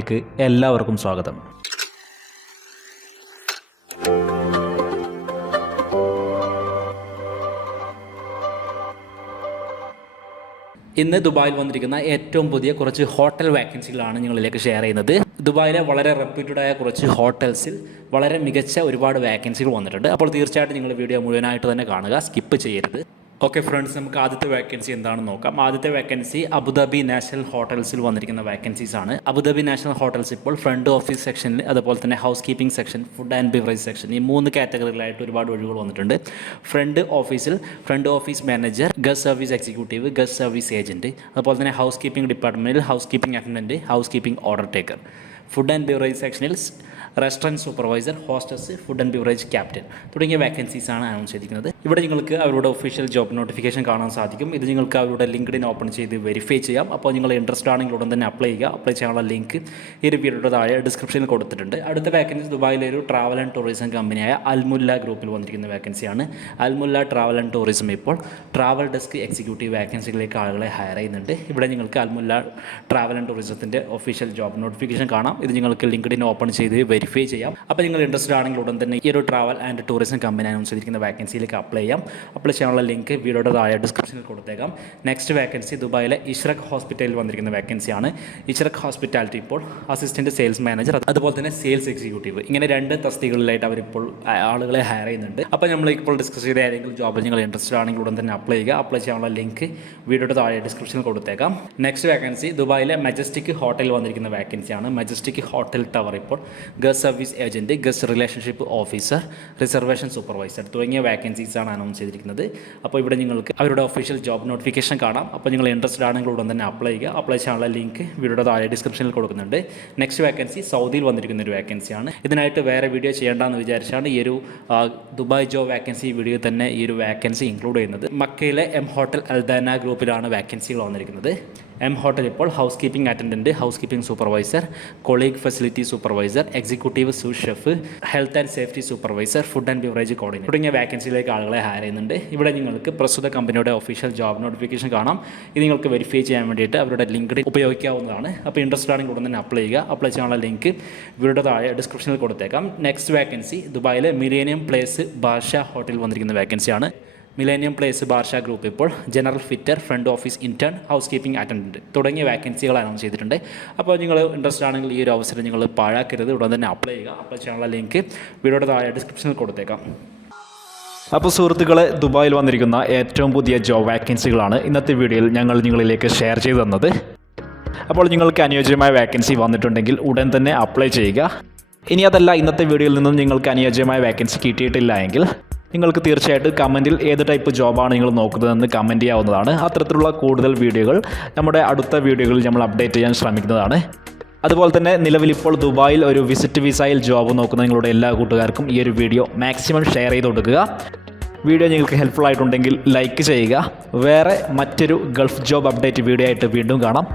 ചാനലിലേക്ക് എല്ലാവർക്കും സ്വാഗതം. ഇന്ന് ദുബായിൽ വന്നിരിക്കുന്ന ഏറ്റവും പുതിയ കുറച്ച് ഹോട്ടൽ വാക്കൻസികളാണ് നിങ്ങളിലേക്ക് ഷെയർ ചെയ്യുന്നത്. ദുബായിലെ വളരെ റെപ്യൂട്ടഡ് ആയ കുറച്ച് ഹോട്ടൽസിൽ വളരെ മികച്ച ഒരുപാട് വാക്കൻസികൾ വന്നിട്ടുണ്ട്. അപ്പോൾ തീർച്ചയായിട്ടും നിങ്ങൾ വീഡിയോ മുഴുവനായിട്ട് തന്നെ കാണുക. സ്കിപ്പ് ചെയ്യരുത്. ഓക്കെ ഫ്രണ്ട്സ് നമുക്ക് ആദ്യത്തെ വേക്കൻസി എന്താണെന്ന് നോക്കാം. ആദ്യത്തെ വേക്കൻസി അബുദാബി നാഷണൽ ഹോട്ടൽസിൽ വന്നിരിക്കുന്ന വേക്കൻസീസ് ആണ്. അബുദാബി നാഷണൽ ഹോട്ടൽസ് ഇപ്പോൾ ഫ്രണ്ട് ഓഫീസ് സെക്ഷനിൽ അതുപോലെ തന്നെ housekeeping section food and beverage section ഈ മൂന്ന് കാറ്റഗറികളായിട്ട് ഒരുപാട് ഒഴിവുകൾ വന്നിട്ടുണ്ട്. ഫ്രണ്ട് ഓഫീസിൽ front office manager guest service executive guest service agent അതുപോലെ തന്നെ ഹൗസ് കീപ്പിംഗ് ഡിപ്പാർട്ട്മെന്റിൽ housekeeping attendant housekeeping order taker food and beverage സെക്ഷനിൽ restaurant supervisor hostess food and beverage captain തുടങ്ങിയ വേക്കൻസീസാണ് ആണ് അനൗൺസ് ചെയ്തിരിക്കുന്നത്. ഇവിടെ നിങ്ങൾക്ക് അവരുടെ ഒഫീഷ്യൽ ജോബ് നോട്ടിഫിക്കേഷൻ കാണാൻ സാധിക്കും. ഇത് നിങ്ങൾക്ക് അവരുടെ ലിങ്ക്ഡിൻ ഓപ്പൺ ചെയ്ത് വെരിഫൈ ചെയ്യാം. അപ്പോൾ നിങ്ങൾ ഇൻട്രസ്റ്റ് ആണെങ്കിൽ ഉടൻ തന്നെ അപ്ലൈ ചെയ്യുക. അപ്ലൈ ചെയ്യാനുള്ള ലിങ്ക് ഈ വീഡിയോയുടെ താഴെ ഡിസ്ക്രിപ്ഷനിൽ കൊടുത്തിട്ടുണ്ട്. അടുത്ത വേക്കൻസി ദുബായിലെ ഒരു ട്രാവൽ ആൻഡ് ടൂറിസം കമ്പനിയായ അൽമുല്ല ഗ്രൂപ്പിൽ വന്നിരിക്കുന്ന വേക്കൻസിയാണ് അൽമുല്ല ട്രാവൽ ആൻഡ് ടൂറിസം ഇപ്പോൾ ട്രാവൽ ഡെസ്ക് എക്സിക്യൂട്ടീവ് വേക്കൻസികളിലേക്ക് ആളുകളെ ഹയർ ചെയ്യുന്നുണ്ട്. ഇവിടെ നിങ്ങൾക്ക് അൽമുല്ല ട്രാവൽ ആൻഡ് ടൂറിസത്തിന്റെ ഒഫീഷ്യൽ ജോബ് നോട്ടിഫിക്കേഷൻ കാണാം. ഇത് നിങ്ങൾക്ക് ലിങ്ക്ഡിൻ ഓപ്പൺ ചെയ്ത് വെരിഫൈ ചെയ്യാം. അപ്പോൾ നിങ്ങൾ ഇൻട്രസ്റ്റഡ് ആണെങ്കിൽ ഉടൻ തന്നെ ഈ ഒരു travel and tourism company announce ചെയ്തിരിക്കുന്ന വാക്കൻസിയിലേക്ക് അപ്ലൈ ചെയ്യാം. അപ്ലൈ ചെയ്യാനുള്ള ലിങ്ക് വീഡിയോയുടെ താഴെ ഡിസ്ക്രിപ്ഷനിൽ കൊടുത്തേക്കാം. നെക്സ്റ്റ് വാക്കൻസി ദുബായിലെ ഇഷ്റഖ് ഹോസ്പിറ്റലിൽ വന്നിരിക്കുന്ന വാക്കൻസിയാണ് ഇഷ്റഖ് ഹോസ്പിറ്റാലിറ്റി ഇപ്പോൾ അസിസ്റ്റന്റ് സെയിൽസ് മാനേജർ അതുപോലെ തന്നെ സെയിൽസ് എക്സിക്യൂട്ടീവ് ഇങ്ങനെ രണ്ട് തസ്തികളിലായിട്ട് അവരിപ്പോൾ ആളുകളെ ഹയർ ചെയ്യുന്നുണ്ട്. അപ്പോൾ നമ്മൾ ഇപ്പോൾ ഡിസ്കസ് ചെയ്ത ഏതെങ്കിലും ജോബിൽ നിങ്ങൾ ഇൻട്രസ്റ്റഡ് ആണെങ്കിൽ ഉടൻ തന്നെ അപ്ലൈ ചെയ്യുക. അപ്ലൈ ചെയ്യാനുള്ള ലിങ്ക് വീഡിയോയുടെ താഴെ ഡിസ്ക്രിപ്ഷനിൽ കൊടുത്തേക്കാം. നെക്സ്റ്റ് വാക്കൻസി ദുബായിലെ മജസ്റ്റിക് ഹോട്ടലിൽ വന്നിരിക്കുന്ന വാക്കൻസിയാണ് മജസ്റ്റിക് ഹോട്ടൽ ടവർ ഇപ്പോൾ guest service agent guest relationship officer reservation supervisor തുടങ്ങിയ വാക്കൻസീസാണ് അനൗൺസ് ചെയ്തിരിക്കുന്നത്. അപ്പോൾ ഇവിടെ നിങ്ങൾക്ക് അവരുടെ ഒഫീഷ്യൽ ജോബ് നോട്ടിഫിക്കേഷൻ കാണാം. അപ്പോൾ നിങ്ങൾ ഇൻട്രസ്റ്റഡ് ആണെങ്കിൽ ഉടൻ തന്നെ അപ്ലൈ ചെയ്യുക. അപ്ലൈ ചെയ്യാനുള്ള ലിങ്ക് വീഡിയോയുടെ താഴെ ഡിസ്ക്രിപ്ഷനിൽ കൊടുക്കുന്നുണ്ട്. നെക്സ്റ്റ് വാക്കൻസി സൗദിയിൽ വന്നിരിക്കുന്ന ഒരു വാക്കൻസിയാണ് ഇതിനായിട്ട് വേറെ വീഡിയോ ചെയ്യേണ്ടെന്ന് വിചാരിച്ചാണ് ഈ ഒരു ദുബായ് ജോബ് വാക്കൻസി വീഡിയോ തന്നെ ഈ ഒരു വാക്കൻസി ഇൻക്ലൂഡ് ചെയ്യുന്നത്. മക്കയിലെ എം ഹോട്ടൽ അൽദാന ഗ്രൂപ്പിലാണ് വാക്കൻസികൾ വന്നിരിക്കുന്നത്. എം ഹോട്ടൽ ഇപ്പോൾ housekeeping attendant housekeeping supervisor colleague facility supervisor executive sous chef health and safety supervisor food and beverage coordinator തുടങ്ങിയ വാക്കൻസിയിലേക്ക് ആളുകളെ ഹയർ ചെയ്യുന്നുണ്ട്. ഇവിടെ നിങ്ങൾക്ക് പ്രസ്തുത കമ്പനിയുടെ ഒഫീഷ്യൽ ജോബ് നോട്ടിഫിക്കേഷൻ കാണാം. ഇത് നിങ്ങൾക്ക് വെരിഫൈ ചെയ്യാൻ വേണ്ടിയിട്ട് അവരുടെ ലിങ്ക് ഉപയോഗിക്കാവുന്നതാണ്. അപ്പോൾ ഇൻട്രസ്റ്റ് ആണെങ്കിൽ ഉടൻ തന്നെ അപ്ലൈ ചെയ്യുക. അപ്ലൈ ചെയ്യാനുള്ള ലിങ്ക് ഇവരുടെ താഴെ ഡിസ്ക്രിപ്ഷനിൽ കൊടുത്തേക്കാം. നെക്സ്റ്റ് വാക്കൻസി ദുബായിലെ മിലേനിയം പ്ലേസ് ബാഷ ഹോട്ടലിൽ വന്നിരിക്കുന്ന വാക്കൻസിയാണ് മിലേനിയം പ്ലേസ് ബാർഷ ഗ്രൂപ്പ് ഇപ്പോൾ general fitter front office intern housekeeping attendant തുടങ്ങിയ വാക്കൻസികൾ അനൗൺസ് ചെയ്തിട്ടുണ്ട്. അപ്പോൾ നിങ്ങൾ ഇൻട്രസ്റ്റ് ആണെങ്കിൽ ഈ ഒരു അവസരം നിങ്ങൾ പാഴാക്കരുത്. ഉടൻ തന്നെ അപ്ലൈ ചെയ്യുക. അപ്ലൈ ചെയ്യാനുള്ള ലിങ്ക് വീഡിയോയുടെ താഴെ ഡിസ്ക്രിപ്ഷനിൽ കൊടുത്തേക്കാം. അപ്പോൾ സുഹൃത്തുക്കളെ ദുബായിൽ വന്നിരിക്കുന്ന ഏറ്റവും പുതിയ ജോബ് വാക്കൻസികളാണ് ഇന്നത്തെ വീഡിയോയിൽ ഞങ്ങൾ നിങ്ങളിലേക്ക് ഷെയർ ചെയ്തു തന്നത്. അപ്പോൾ നിങ്ങൾക്ക് അനുയോജ്യമായ വാക്കൻസി വന്നിട്ടുണ്ടെങ്കിൽ ഉടൻ തന്നെ അപ്ലൈ ചെയ്യുക. ഇനി അതല്ല ഇന്നത്തെ വീഡിയോയിൽ നിന്നും നിങ്ങൾക്ക് അനുയോജ്യമായ വാക്കൻസി കിട്ടിയിട്ടില്ല എങ്കിൽ നിങ്ങൾക്ക് തീർച്ചയായിട്ടും കമന്റിൽ ഏത് ടൈപ്പ് ജോബാണ് നിങ്ങൾ നോക്കുന്നതെന്ന് കമന്റ് ചെയ്യാവുന്നതാണ്. അത്തരത്തിലുള്ള കൂടുതൽ വീഡിയോകൾ നമ്മുടെ അടുത്ത വീഡിയോകളിൽ നമ്മൾ അപ്ഡേറ്റ് ചെയ്യാൻ ശ്രമിക്കുന്നതാണ്. അതുപോലെ തന്നെ നിലവിൽ ഇപ്പോൾ ദുബായിൽ ഒരു വിസിറ്റ് വിസയിൽ ജോബ് നോക്കുന്ന നിങ്ങളുടെ എല്ലാ കൂട്ടുകാർക്കും ഈ ഒരു വീഡിയോ മാക്സിമം ഷെയർ ചെയ്ത് കൊടുക്കുക. വീഡിയോ നിങ്ങൾക്ക് ഹെൽപ്ഫുൾ ആയിട്ടുണ്ടെങ്കിൽ ലൈക്ക് ചെയ്യുക. വേറെ മറ്റൊരു ഗൾഫ് ജോബ് അപ്ഡേറ്റ് വീഡിയോ ആയിട്ട് വീണ്ടും കാണാം.